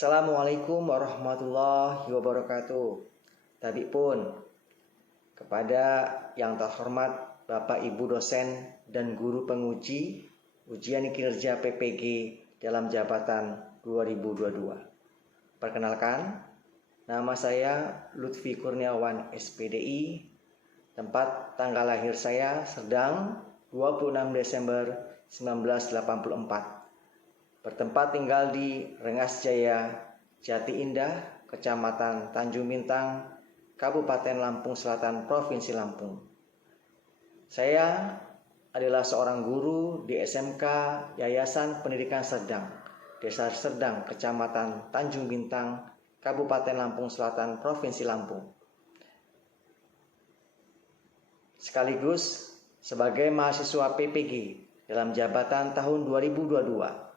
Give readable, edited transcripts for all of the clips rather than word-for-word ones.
Assalamualaikum warahmatullahi wabarakatuh. Tabipun kepada yang terhormat Bapak Ibu dosen dan guru penguji ujian kinerja PPG dalam jabatan 2022. Perkenalkan, nama saya Lutfi Kurniawan SPDI. Tempat tanggal lahir saya Serdang 26 Desember 1984. Bertempat tinggal di Rengas Jaya, Jati Indah, Kecamatan Tanjung Bintang, Kabupaten Lampung Selatan, Provinsi Lampung. Saya adalah seorang guru di SMK Yayasan Pendidikan Serdang, Desa Serdang, Kecamatan Tanjung Bintang, Kabupaten Lampung Selatan, Provinsi Lampung. Sekaligus sebagai mahasiswa PPG dalam jabatan tahun 2022.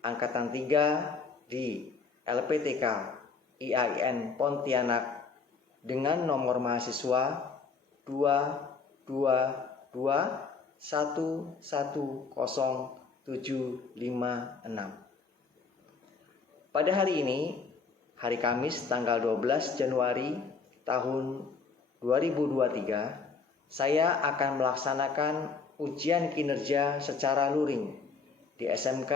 Angkatan 3 di LPTK IAIN Pontianak dengan nomor mahasiswa 222110756. Pada hari ini, hari Kamis tanggal 12 Januari tahun 2023, saya akan melaksanakan ujian kinerja secara luring di SMK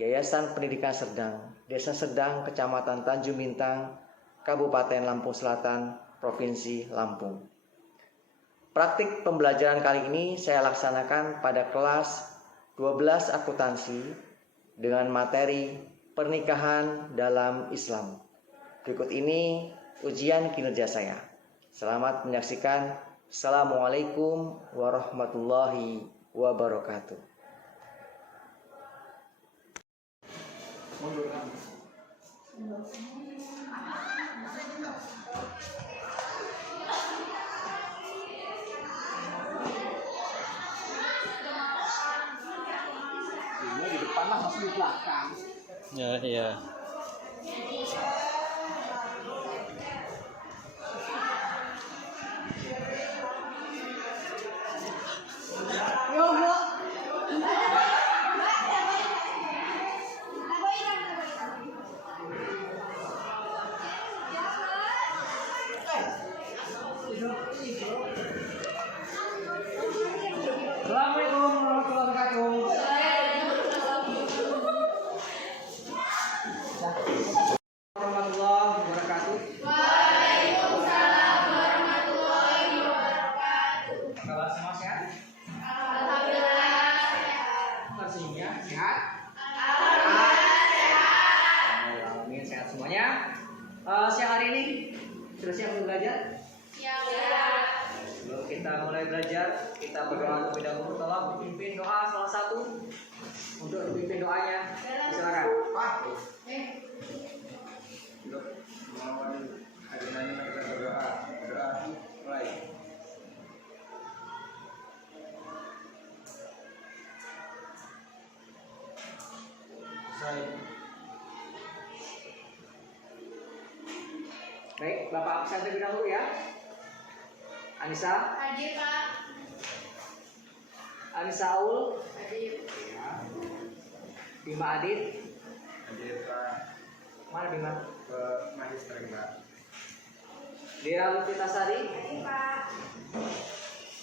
Yayasan Pendidikan Serdang, Desa Serdang, Kecamatan Tanjung Bintang, Kabupaten Lampung Selatan, Provinsi Lampung. Praktik pembelajaran kali ini saya laksanakan pada kelas 12 akuntansi dengan materi pernikahan dalam Islam. Berikut ini ujian kinerja saya. Selamat menyaksikan. Assalamualaikum warahmatullahi wabarakatuh. Ini di depan lah, masih di belakang. Ya, iya. Assalamualaikum warahmatullahi wabarakatuh. Warahmatullahi wabarakatuh. Waalaikumsalam warahmatullahi wabarakatuh. Kabar semua sehat? Alhamdulillah sehat. Pastinya sehat. Alhamdulillah sehat. Amin, sehat semuanya. Siang hari ini sudah siap untuk belajar? Siap. Sebelum kita mulai belajar, kita berdoa terlebih dahulu. Tolong pimpin doa salah satu. Untuk dipimpin doanya, silakan. Pak. Hari ini kita berdoa mulai. Baik, Bapak absen terlebih dahulu ya. Anissa, Hadir Pak. Anissa Aul, Hadir. ya. Bima Adit, Hadir Pak mana Bima? ke magister Pak. Dira Lutita Sari, Hadir Pak.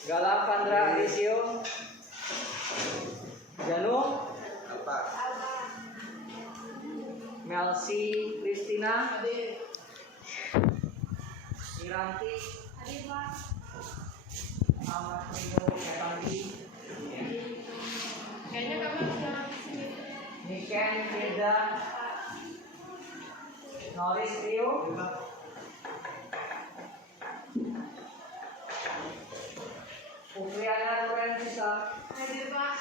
Galang Pandra Adisio, Janu, Apa? Alfa. Melsi Kristina, Hadir. Miranti, Hadir Pak. Ahmad Nino Evandi, Kayaknya kamu sudah sini. Niken Firda, Noris Rio, Upriana Nurendisa, Hadir Pak.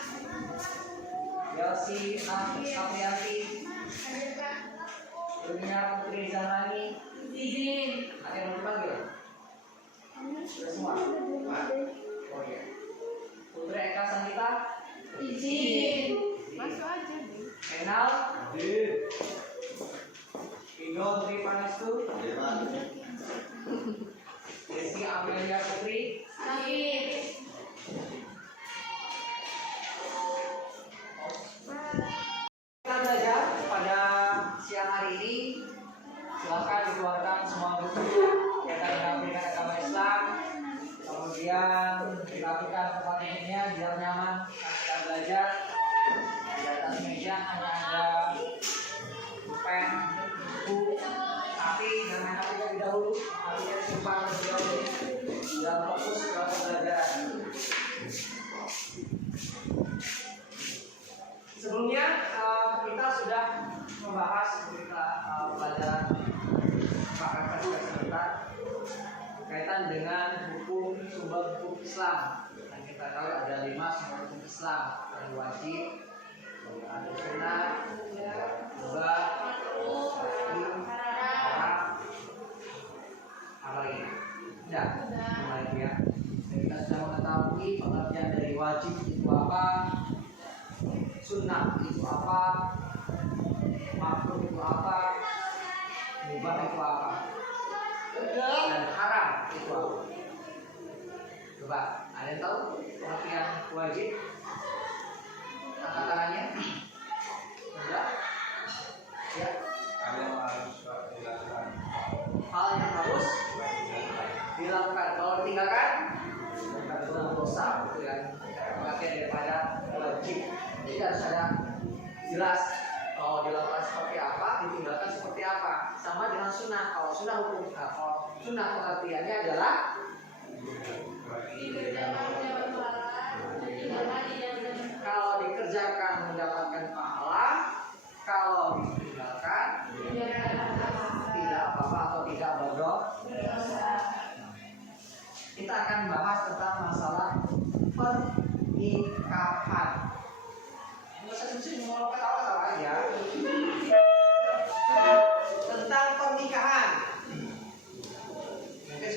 Yossi Aprianti, Hadir Pak. Dunia Putri Zanani. Izin. Ada yang mau dipanggil? Sudah semua? Oh iya. Putri Eka Sandita, Izin. Masuk aja deh. Enal, Indo Tripanestu, Hadir Pak. Desi Amelia Putri, Hadir. kita belajar pada siang hari ini hanya ada pen, buku, tapi jangan HP terlebih dahulu. HP-nya disimpan terlebih dahulu dan fokus ke pembelajaran. Sebelumnya kita sudah membahas pelajaran pakar sebentar berkaitan dengan hukum sumber hukum Islam. Dan kita tahu ada 5 sumber hukum Islam, ada wajib, ada sunnah, mubah, haram, apa lagi? Tidak, mulai ya. Kita sudah mengetahui pengertian dari wajib itu apa, sunnah itu apa, makruh itu apa, mubah itu apa, dan haram itu apa. Coba, ada yang tahu pengertian wajib? Angkat tangannya. Enggak? Ya. Hal yang harus dilakukan. Hal yang harus dilakukan. Kalau ditinggalkan, itu dosa, gitu kan? Pengertian daripada wajib. Jadi harus ada jelas kalau dilakukan seperti apa, ditinggalkan seperti apa. Sama dengan sunnah. Kalau sunnah hukum, kalau sunnah pengertiannya adalah kalau dikerjakan mendapatkan pahala, kalau ditinggalkan tidak apa-apa atau tidak berdosa. Kita akan bahas tentang masalah pernikahan. Nggak usah susah mau ketawa-tawa aja. Tentang pernikahan. Mungkin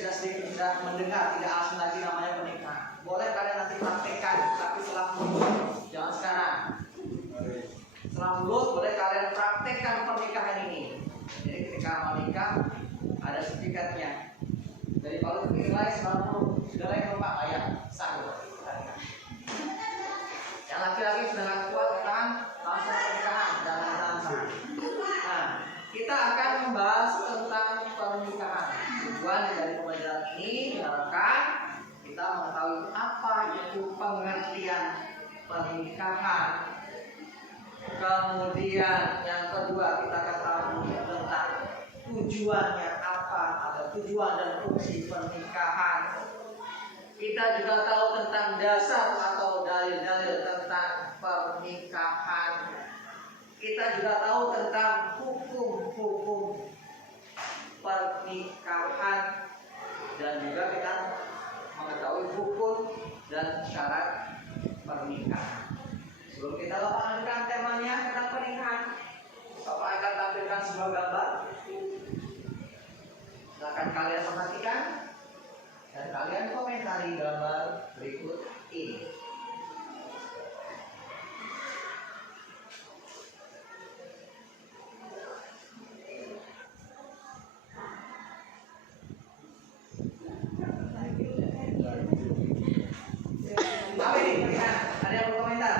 sudah mendengar tidak asing lagi namanya pernikahan. Boleh kalian nanti praktekkan, tapi setelah lulus, jangan sekarang. Setelah lulus boleh kalian praktekkan pernikahan ini. Jadi ketika menikah ada sertifikatnya. Dari kalau nilai 90, sudah lain Pak bayar sah. Yang laki-laki sudah nggak kuat katakan langsung pernikahan dan tangan. Nah, kita akan membahas tentang pernikahan. Tujuan dari pembelajaran ini diharapkan kita mengetahui apa itu pengertian pernikahan. Kemudian yang kedua kita ketahui tentang tujuannya apa, ada tujuan dan fungsi pernikahan. Kita juga tahu tentang dasar atau dalil-dalil tentang pernikahan. Kita juga tahu tentang hukum-hukum pernikahan dan juga kita mengetahui hukum dan syarat pernikahan. Sebelum kita lanjutkan temanya tentang pernikahan, Bapak akan tampilkan sebuah gambar. Silakan kalian perhatikan dan kalian komentari gambar berikut ini. Apa ini? Lihat, ada yang berkomentar?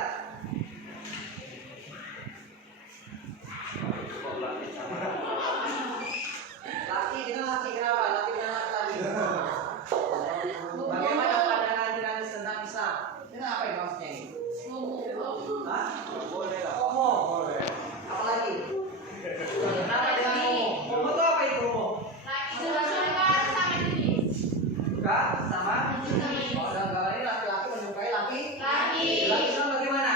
Laki dengan laki kenapa? Laki dengan laki tadi. Bagaimana pandangan dinamis tentang Islam? Ini apa ini maksudnya ini? Hah? Boleh lah. Homo. Boleh. Apalagi? Kenapa dengan homo? Homo itu apa itu homo? Suka sama? Oh, dalam gambar ini laki-laki menyukai laki. Laki sama bagaimana?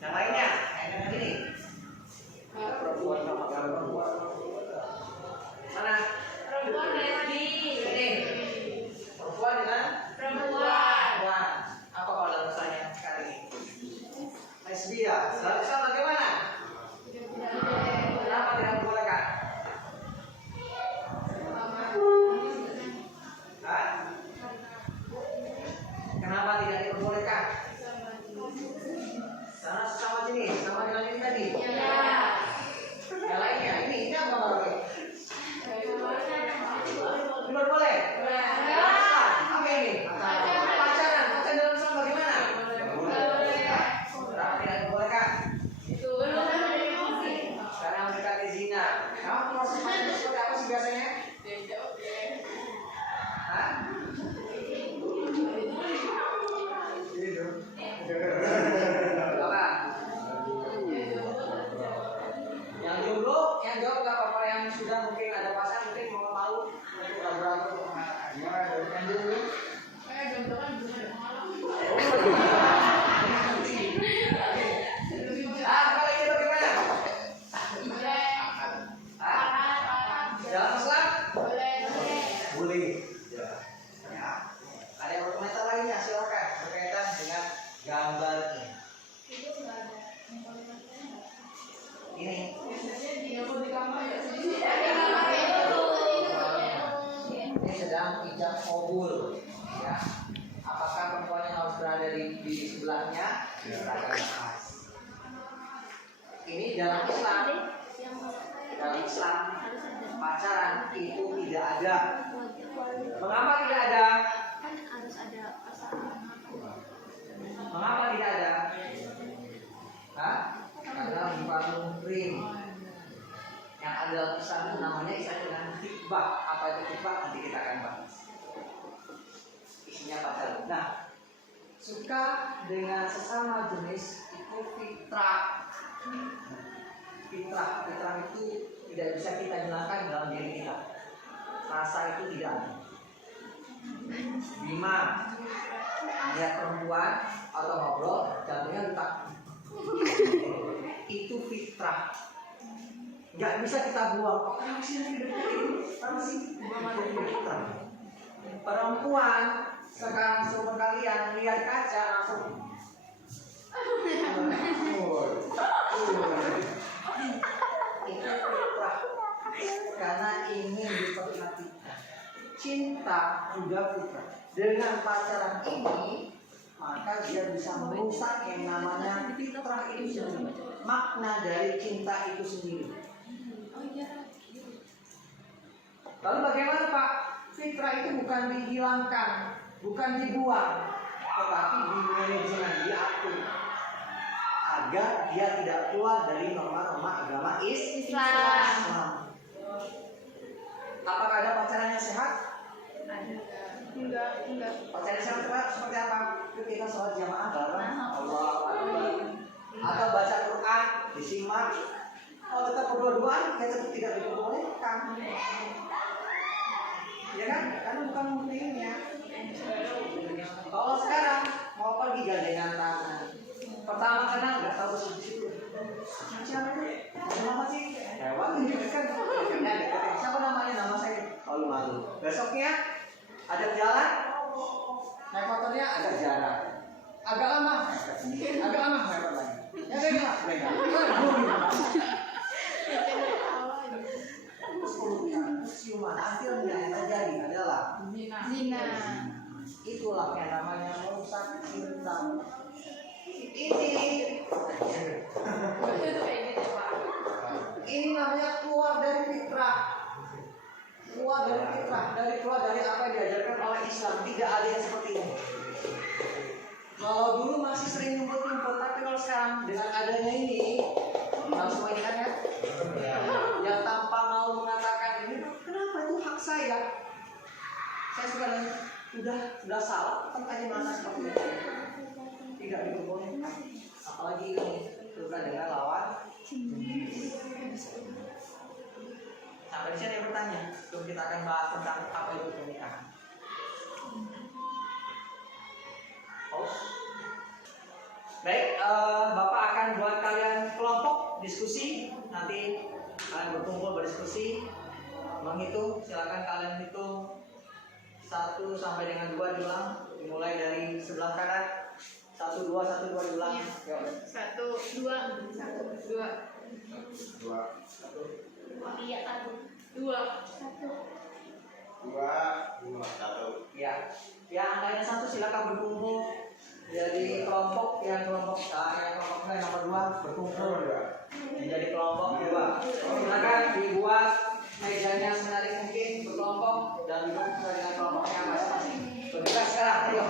Yang lainnya? Yang ini? Perempuan sama perempuan. Mana? Ini. Perempuan dengan perempuan. Apa kalau dalam bahasanya kali ini? Lesbia. Selalu sama bagaimana? Kenapa tidak dibolehkan? Hah? Kenapa tidak diperbolehkan? Karena sesama jenis, sama dengan ini tadi. Yang lainnya, ini apa baru? Ini baru boleh? Apa ini? Pacaran dalam Islam bagaimana? Kenapa tidak dibolehkan? Ini sedang ijab kabul, ya. Apakah perempuan yang harus berada di sebelahnya? Kita akan bahas. Ini dalam Islam, pacaran itu tidak ada. Mengapa tidak ada? Mengapa tidak ada? Hah? Karena bukan muhrim. Yang ada dalam Islam itu namanya istilah dengan khitbah. Apa itu khitbah? Nanti kita akan bahas. Isinya pacaran. Nah, suka dengan sesama jenis itu fitrah. Fitrah itu tidak bisa kita hilangkan dalam diri kita. Rasa itu tidak ada. Bima lihat perempuan atau ngobrol, jantungnya letak. Itu fitrah. Nggak bisa kita buang. Oh, kenapa sih nanti fitrah. Perempuan sekarang suruh kalian lihat kaca langsung. Itu fitrah. Karena ingin diperhatikan. Cinta juga fitrah. Dengan pacaran ini, maka dia bisa merusak yang namanya fitrah itu sendiri. Makna dari cinta itu sendiri. Lalu bagaimana Pak? Fitrah itu bukan dihilangkan, bukan dibuang, tetapi dimanajemen, diatur agar dia tidak keluar dari norma-norma agama Islam. Apakah ada pacaran yang sehat? Enggak. Pacaran sehat seperti apa? Kita sholat jamaah bareng, Allahu Akbar. Atau baca Quran, disimak. Kalau tetap berdua-duaan, kita tetap tidak diperbolehkan. Ya kan? Karena bukan muhrimnya. Kalau sekarang mau pergi gandengan tangan, pertama kenal nggak tahu di situ. Siapa itu? Nama sih? Hewan ini kan? Siapa namanya? Nama saya. Malu. Besoknya ada jalan, naik motornya agak jarak, agak lama, naik lagi. Ya beda. Ciuman akhirnya yang terjadi adalah Zina. itulah yang namanya merusak cinta. Ini namanya keluar dari fitrah. Keluar dari apa yang diajarkan oleh Islam. Tidak ada yang seperti ini. Kalau dulu masih sering ngumpul-ngumpul, tapi kalau sekarang dengan adanya ini, langsung ini kan ya, yang tanpa mau mengatakan ini, kenapa itu hak saya? Saya sudah salah, tetap aja merasa seperti itu. Tidak diperbolehkan. Apalagi ini suka dengan lawan. Sampai di sini yang bertanya, sebelum kita akan bahas tentang apa itu pernikahan. Baik, Bapak akan buat kalian kelompok diskusi. Nanti kalian berkumpul berdiskusi, menghitung. Silakan kalian hitung 1 sampai dengan 2 diulang. Dimulai dari sebelah kanan. 1, 2 diulang. Yuk. 1, 2, 1, 2. 2, 1. Ya, yang angkanya 1 silakan berkumpul. Jadi kelompok yang nomor 2 berkumpul menjadi kelompok 2. Silakan dibuat mejanya semenarik mungkin berkelompok dan duduk dengan kelompoknya masing-masing. Bergerak sekarang, ayo.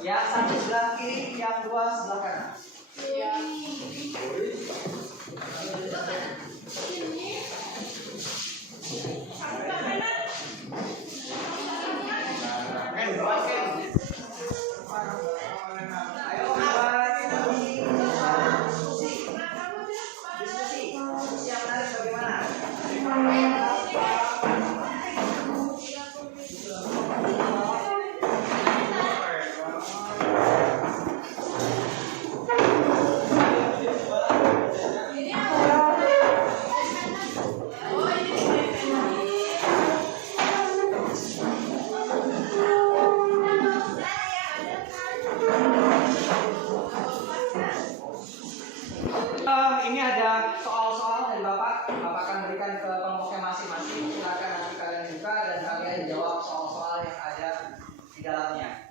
Yang 1 sebelah kiri, yang 2 sebelah kanan. Ayo, diskusi. dijawab soal-soal yang ada di dalamnya.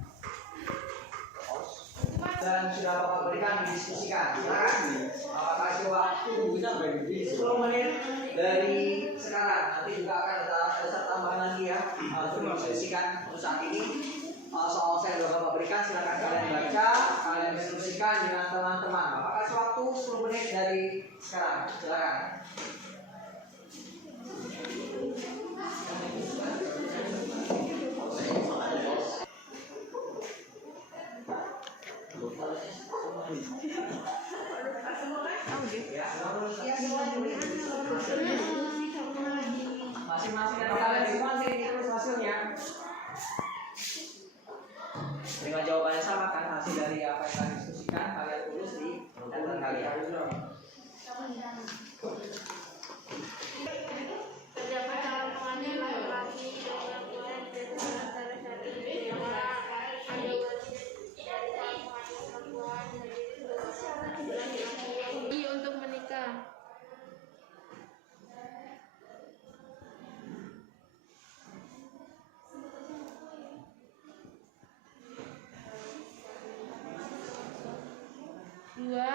Dan sudah Bapak berikan didiskusikan. Silakan. Bapak kasih waktu 10 menit dari sekarang. Nanti juga akan ada tambahan lagi ya untuk didiskusikan untuk saat ini. Soal saya sudah Bapak berikan, silakan kalian baca, kalian diskusikan dengan teman-teman. Bapak kasih waktu 10 menit dari sekarang. Silakan. Masing-masing ada kalian di semua sini terus hasilnya. Dengan jawabannya sama kan, hasil dari apa yang kalian diskusikan kalian tulis di catatan kalian. Terdapat calon pengantin laki-laki dan perempuan antara satu dari ada perempuan laki-laki untuk menikah. Dua,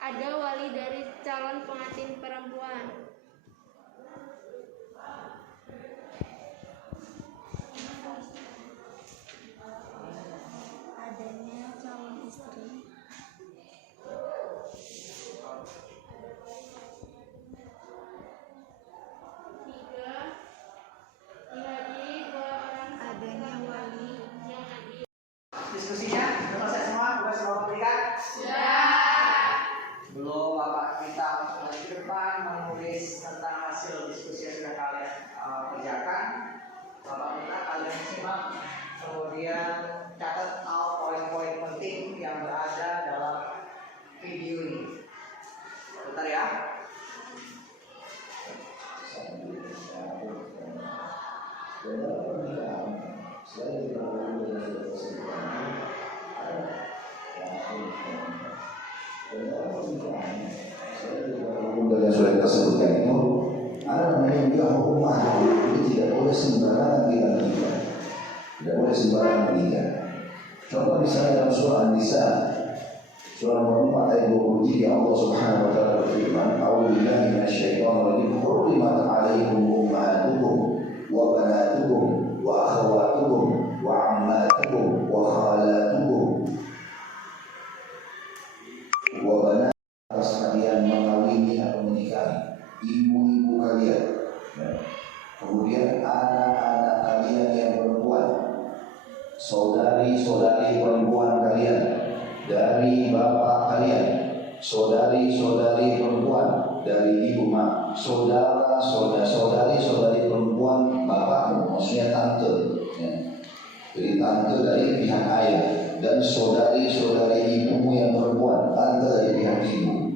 ada wali dari calon pengantin perempuan. Adanya calon istri. Tiga, dihadiri dua orang adanya wali yang hadir. Diskusinya sudah selesai semua, tugas Bapak berikan? Belum Bapak minta untuk maju ke depan menulis tentang hasil diskusi yang sudah kalian kerjakan. Bapak minta kalian simak, kemudian catat poin-poin penting yang berada dalam video ini. Bentar ya. Hukum yang sudah kita sebutkan itu ada namanya juga hukum mahar. Jadi tidak boleh sembarangan kita menikah, tidak boleh sembarangan menikah. Contoh misalnya dalam surah An-Nisa surah nomor 4 ayat 23 Allah Subhanahu wa taala berfirman, "A'udzubillahi minasyaitonir rajim. Hurrimat 'alaikum ummahatukum wa banatukum wa akhawatukum wa 'ammatukum wa khalatukum wa banat." Atas kalian mengawini atau menikahi ibu-ibu kalian, ya. Kemudian anak-anak kalian yang perempuan, saudari-saudari perempuan kalian dari bapak kalian, saudari-saudari perempuan dari ibu mak, saudari-saudari perempuan bapakmu, maksudnya tante, ya. Jadi tante dari pihak ayah dan saudari-saudari ibumu yang perempuan, tante dari pihak ibu.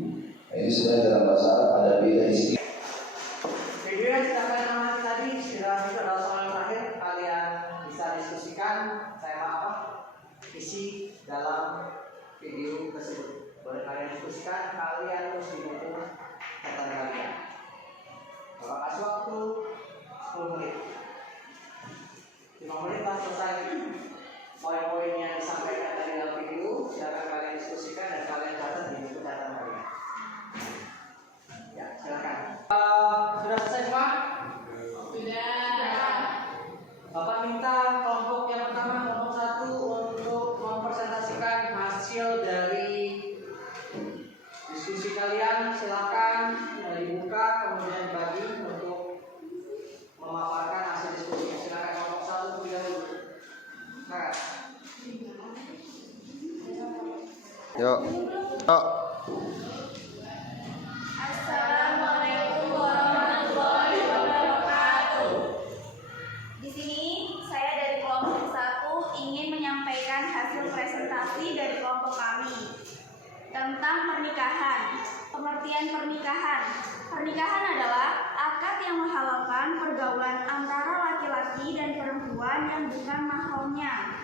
Ini sebenarnya dalam bahasa Arab ada beda istilah. Video yang sudah kalian amati tadi sudah itu adalah soal yang terakhir. Kalian bisa diskusikan tema apa isi dalam video tersebut. Boleh kalian diskusikan, kalian terus di buku catatan kalian. Bapak kasih waktu 10 menit. 5 menit lah selesai poin-poin yang disampaikan tadi dalam video. Silakan kalian diskusikan dan kalian catat di buku catatan kalian. Ya, silakan. Sudah selesai semua? Sudah. Bapak minta kelompok yang pertama, kelompok 1 untuk mempresentasikan hasil dari diskusi kalian. Silakan dibuka kemudian dibagi untuk memaparkan hasil diskusi. Silakan kelompok 1 terlebih dahulu. Silakan. Yuk. Assalamualaikum warahmatullahi wabarakatuh. Di sini saya dari kelompok 1 ingin menyampaikan hasil presentasi dari kelompok kami tentang pernikahan. Pengertian pernikahan. Pernikahan adalah akad yang menghalalkan pergaulan antara laki-laki dan perempuan yang bukan mahramnya.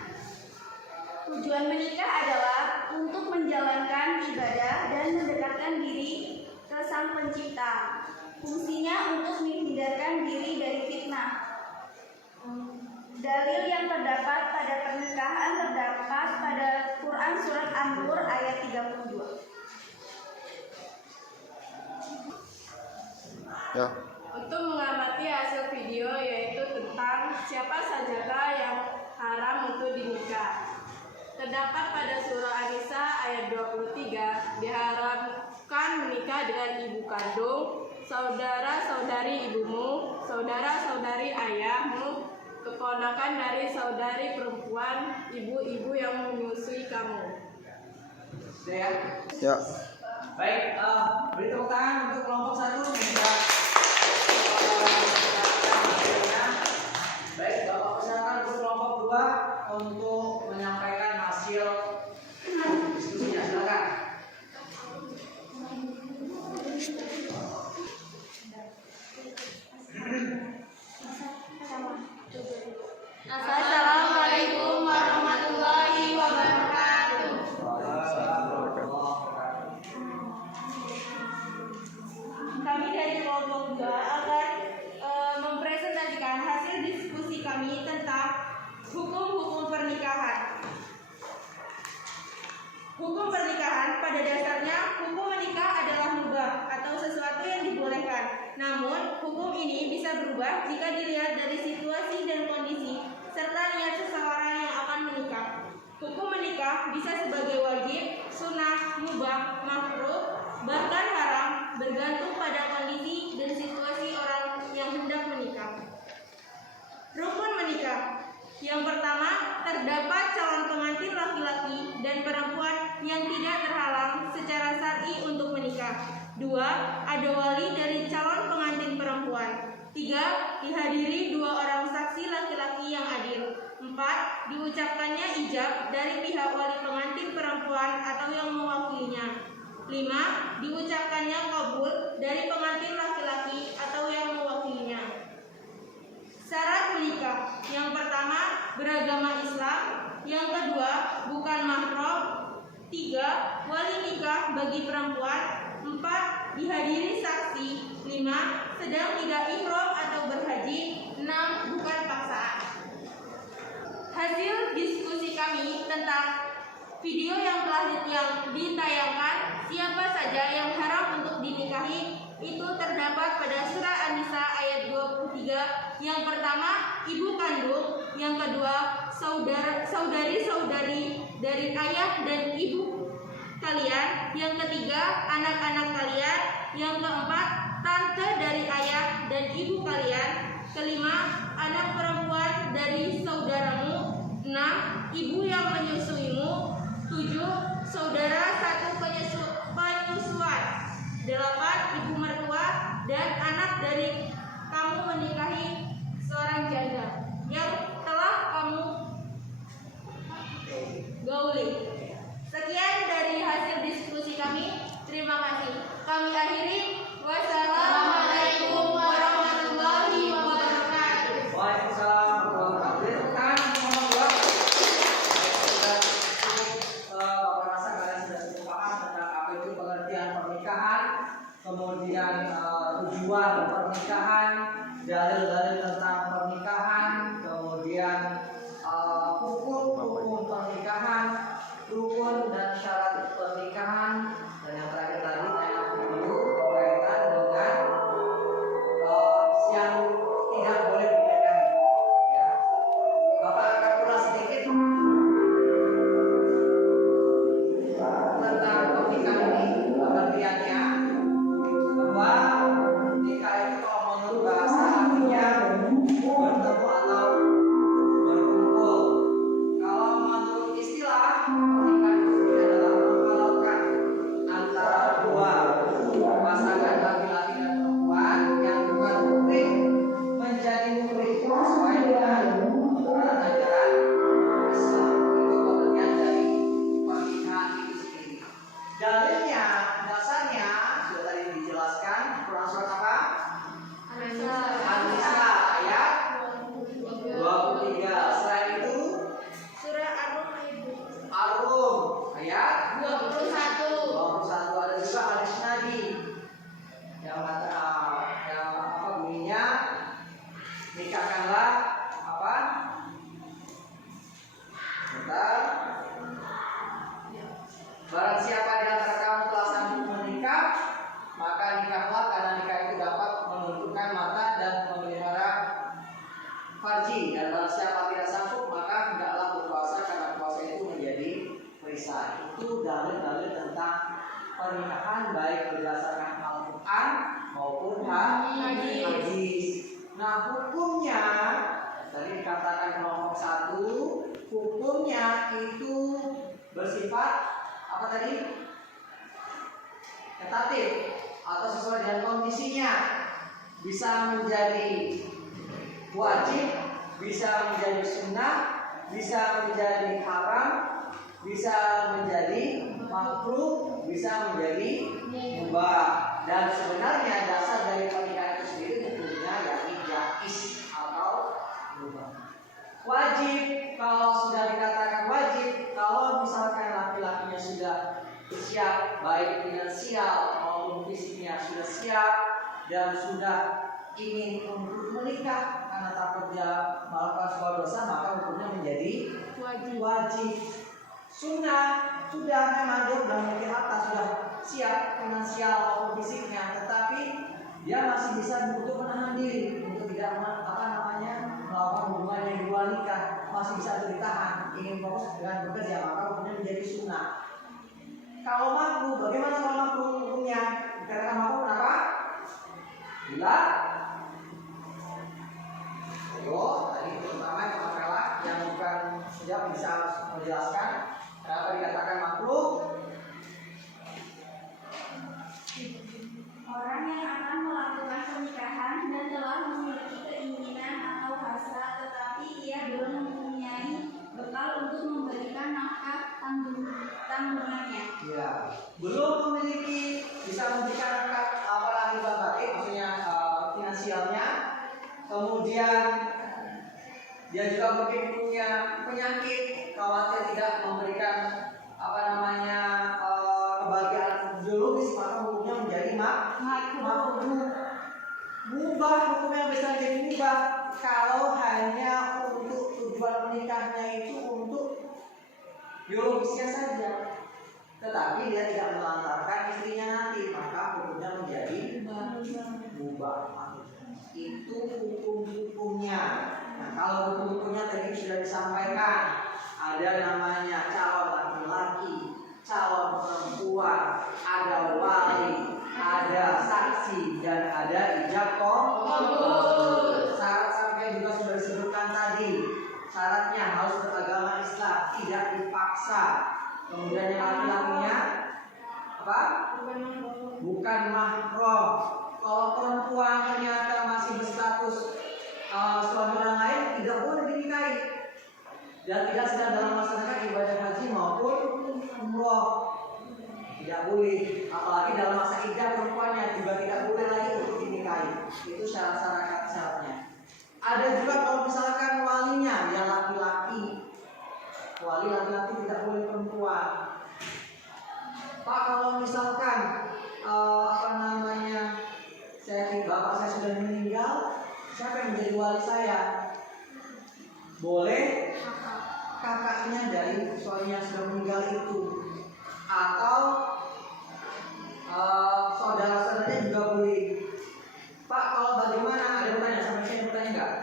Tujuan menikah adalah untuk menjalankan ibadah dan mendekatkan diri ke Sang Pencipta. Fungsinya untuk menghindarkan diri dari fitnah. Dalil yang terdapat pada pernikahan terdapat pada Quran Surat An-Nur ayat 32. Ya. Untuk mengamati hasil video yaitu tentang siapa sajakah yang haram untuk dinikah. Terdapat pada surah An-Nisa ayat 23, diharamkan menikah dengan ibu kandung, saudara-saudari ibumu, saudara-saudari ayahmu, keponakan dari saudari perempuan, ibu-ibu yang menyusui kamu. Sudah ya? Ya. Baik, beri tepuk tangan untuk kelompok 1 bisa. Baik, Bapak persilakan untuk kelompok 2 untuk menyampaikan hasil diskusinya. Silakan. Assalamualaikum warahmatullahi wabarakatuh. Kami dari kelompok 2 akan mempresentasikan hasil diskusi kami tentang hukum-hukum pernikahan. Hukum pernikahan pada dasarnya hukum menikah adalah mubah atau sesuatu yang dibolehkan. Namun, hukum ini bisa berubah jika dilihat dari situasi dan kondisi serta niat seseorang yang akan menikah. Hukum menikah bisa sebagai wajib, sunnah, mubah, makruh, bahkan haram, bergantung pada kondisi dan situasi orang yang hendak menikah. Rukun menikah. Yang pertama, terdapat calon pengantin laki-laki dan perempuan yang tidak terhalang secara syar'i untuk menikah. 2. Ada wali dari calon pengantin perempuan. 3. Dihadiri 2 orang saksi laki-laki yang adil. 4. Diucapkannya ijab dari pihak wali pengantin perempuan atau yang mewakilinya. 5. Diucapkannya qabul dari pengantin laki-laki atau yang mewakilinya. Syarat menikah. Yang pertama, beragama Islam. Yang kedua, bukan mahram. 3. Wali nikah bagi perempuan. 4. Dihadiri saksi. 5. Sedang tidak ihram atau berhaji. 6. Bukan paksaan. Hasil diskusi kami tentang video yang telah ditayangkan siapa saja yang haram untuk dinikahi itu terdapat pada surah An-Nisa ayat 23. Yang pertama, ibu kandung. Yang kedua, saudari-saudari dari ayah dan ibu kalian. Yang ketiga, anak-anak kalian. Yang keempat, tante dari ayah dan ibu kalian. Kelima, anak perempuan dari saudaramu. 6. Ibu yang menyusuimu. 7. Saudara satu penyusuan. 8. Ibu mertua dan anak dari kamu menikahi seorang janda yang telah kamu gauli. Sekian dari hasil diskusi kami. Terima kasih. Kami akhiri. Wassalamualaikum warahmatullahi wabarakatuh. Waalaikumsalam lagi. Dan barang siapa tidak sanggup maka hendaklah berpuasa karena puasa itu menjadi perisai. Itu dalil-dalil tentang pernikahan baik berdasarkan Al-Quran maupun hadis. Nah hukumnya tadi dikatakan kelompok 1, hukumnya itu bersifat apa tadi? Tentatif atau sesuai dengan kondisinya. Bisa menjadi wajib, bisa menjadi sunnah, bisa menjadi haram, bisa menjadi makruh, bisa menjadi mubah. Dan sebenarnya dasar dari pernikahan itu sendiri hukumnya yakni jaiz atau mubah. Wajib, kalau sudah dikatakan wajib, kalau misalkan laki-lakinya sudah siap baik finansial maupun fisiknya sudah siap dan sudah ingin untuk menikah karena takut dia melakukan sebuah dosa, maka hukumnya menjadi wajib. Sunnah sudah memang dia sudah memiliki harta, sudah siap finansial maupun fisiknya, tetapi dia masih bisa untuk menahan diri untuk tidak melakukan hubungan yang di luar nikah, masih bisa ditahan, ingin fokus dengan bekerja, maka hukumnya menjadi sunnah. Kalau makruh, bagaimana kalau makruh hukumnya? Dikatakan makruh kenapa? Bila tadi terutama yang yang bukan sejak bisa menjelaskan kenapa dikatakan makruh. Orang yang akan melakukan pernikahan dan telah memiliki keinginan atau hasrat, tetapi ia belum mempunyai bekal untuk memberikan nafkah tanggungannya. Ya, belum memiliki bisa memberikan apalagi baik, maksudnya finansialnya. Kemudian dia juga mungkin punya penyakit, khawatir tidak memberikan kebahagiaan biologis, maka hukumnya menjadi makruh. Mubah, hukumnya bisa jadi mubah kalau hanya untuk tujuan menikahnya itu untuk biologisnya saja, tetapi dia tidak melantarkan istrinya nanti, maka hukumnya menjadi mubah. Itu hukum-hukumnya. Nah, kalau hukum-hukumnya tadi sudah disampaikan, ada namanya calon laki-laki, calon perempuan, ada wali, ada saksi, dan ada ijab qabul. Syarat-syaratnya juga sudah disebutkan tadi. Syaratnya harus beragama Islam, tidak dipaksa. Kemudian yang laki-lakinya apa? Bukan mahram. Kalau perempuan ternyata masih berstatus suami orang lain, tidak boleh dinikahi dan tidak sedang dalam melaksanakan ibadah haji maupun umroh, tidak boleh. Apalagi dalam masa iddah perempuannya juga tidak boleh lagi untuk dinikahi. Itu syaratnya. Ada juga kalau misalkan walinya yang laki-laki, wali laki-laki tidak boleh perempuan. Pak, kalau misalkan bapak saya sudah meninggal, siapa yang menjadi wali saya? Boleh kakaknya dari suami yang sudah meninggal itu, atau saudara-saudaranya juga boleh. Pak, kalau bagaimana? Ada yang bertanya, sampai saya bertanya enggak?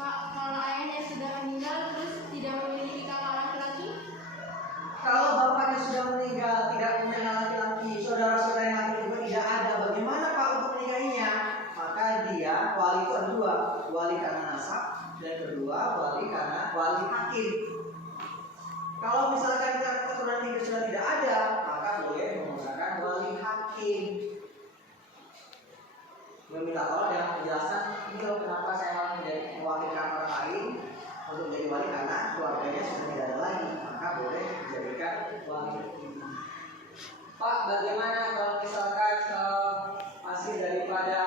Pak, kalau ayahnya sudah meninggal terus tidak memiliki kakak laki-laki? Kalau bapaknya sudah meninggal, tidak punya laki-laki, saudara-saudara yang laki juga tidak ada, bagaimana Pak untuk menikahinya? Maka dia wali itu ada dua, wali karena nasab, dan kedua wali karena wali hakim. Kalau misalkan keturunan tiga sudah tidak ada, maka boleh menggunakan wali hakim. Meminta tolong yang penjelasan ini loh kenapa saya malah menjadi mewakilkan orang lain untuk menjadi wali, karena keluarganya sudah tidak ada lagi, maka boleh dijadikan wali. Pak, bagaimana kalau misalkan hasil daripada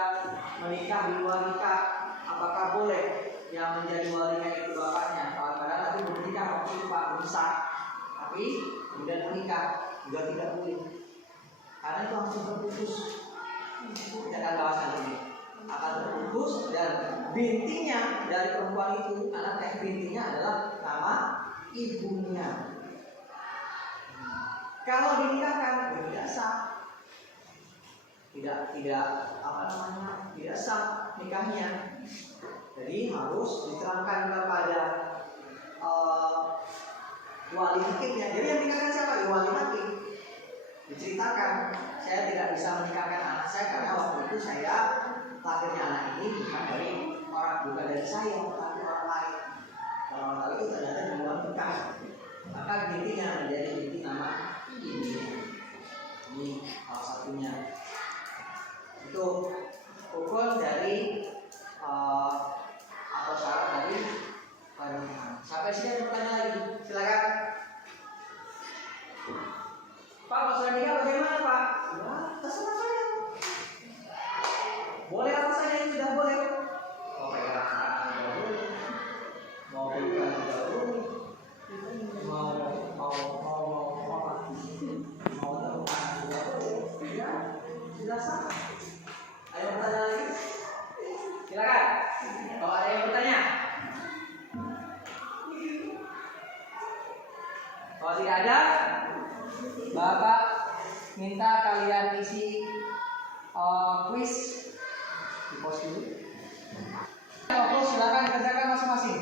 menikah di luar nikah, apakah boleh yang menjadi walinya itu bapaknya? Padahal tadi belum menikah waktu itu Pak, belum sah, tapi kemudian menikah juga tidak boleh, karena itu langsung terputus. Kita akan bahas ini akan terputus, dan bintinya dari perempuan itu, anak bintinya adalah nama ibunya. Kalau dinikahkan tidak sah, tidak sah nikahnya. Jadi harus diterangkan kepada wali hakimnya. Jadi yang nikahkan siapa? Ya, wali hakim. Diceritakan, saya tidak bisa menikahkan anak saya karena waktu itu saya lahirnya anak ini bukan dari saya, tapi orang lain. Kalau hal itu ternyata di luar nikah, maka bintinya menjadi binti nama ini salah satunya. Itu hukum dari atau syarat dari pernikahan. Sampai sini ada pertanyaan lagi? Silakan. Pak, masalah nikah bagaimana Pak? Ya, terserah saya. Boleh apa saja itu sudah boleh. Mau pegang anak juga boleh. Mau pegang juga boleh. Mau apa? Mau temukan juga boleh. Ya, sudah sah. Ada pertanyaan lagi? Silakan. Kalau ada yang bertanya. Kalau tidak ada, Bapak minta kalian isi kuis di pos dulu. Kalau silakan kerjakan masing-masing.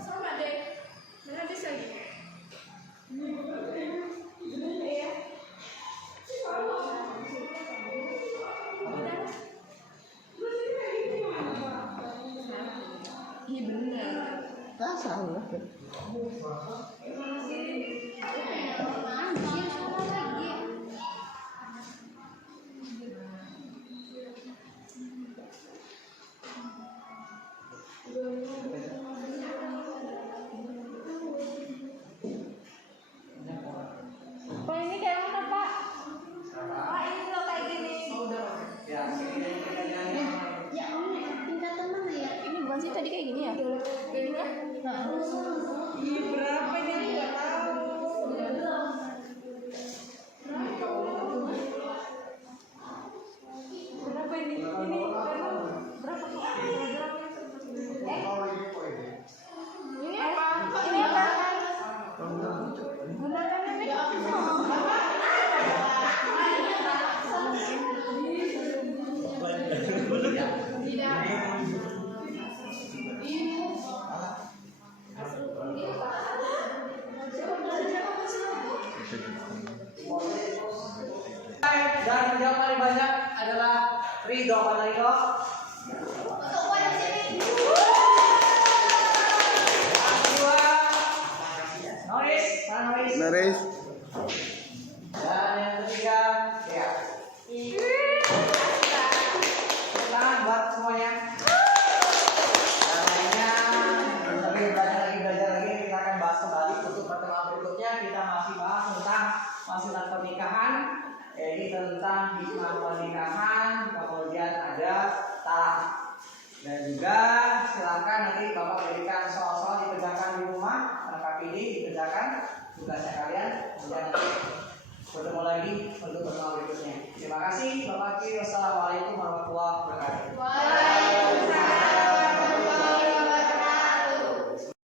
Sama deh. Mana bisa gitu? Iya benar. Salah. Pak ini kayak mana Pak? Pak ini loh kayak gini. Ya, pertanyaannya. Ya tingkatan mana ya? Ini bukan sih tadi kayak gini ya? Gini ya? Ih, berapa ini aku nggak tahu. Berapa ini? Ini berapa Pak? Ini apa? Ini apa? Gunakan ini. Dan yang paling banyak adalah Ridho. Mana Ridho? Noris, mana Noris? Naris. Dan yang ketiga, ya. Tangan buat semuanya. Dan lainnya, tapi belajar lagi, kita akan bahas kembali untuk pertemuan berikutnya. Kita masih bahas tentang fasilitas pernikahan, yaitu tentang hikmah pernikahan, kemudian ada talak. Dan juga silakan nanti Bapak berikan soal-soal dikerjakan di rumah, lengkap ini dikerjakan tugasnya kalian. Kemudian nanti bertemu lagi untuk pertemuan berikutnya. Terima kasih Bapak Ki. Wassalamualaikum.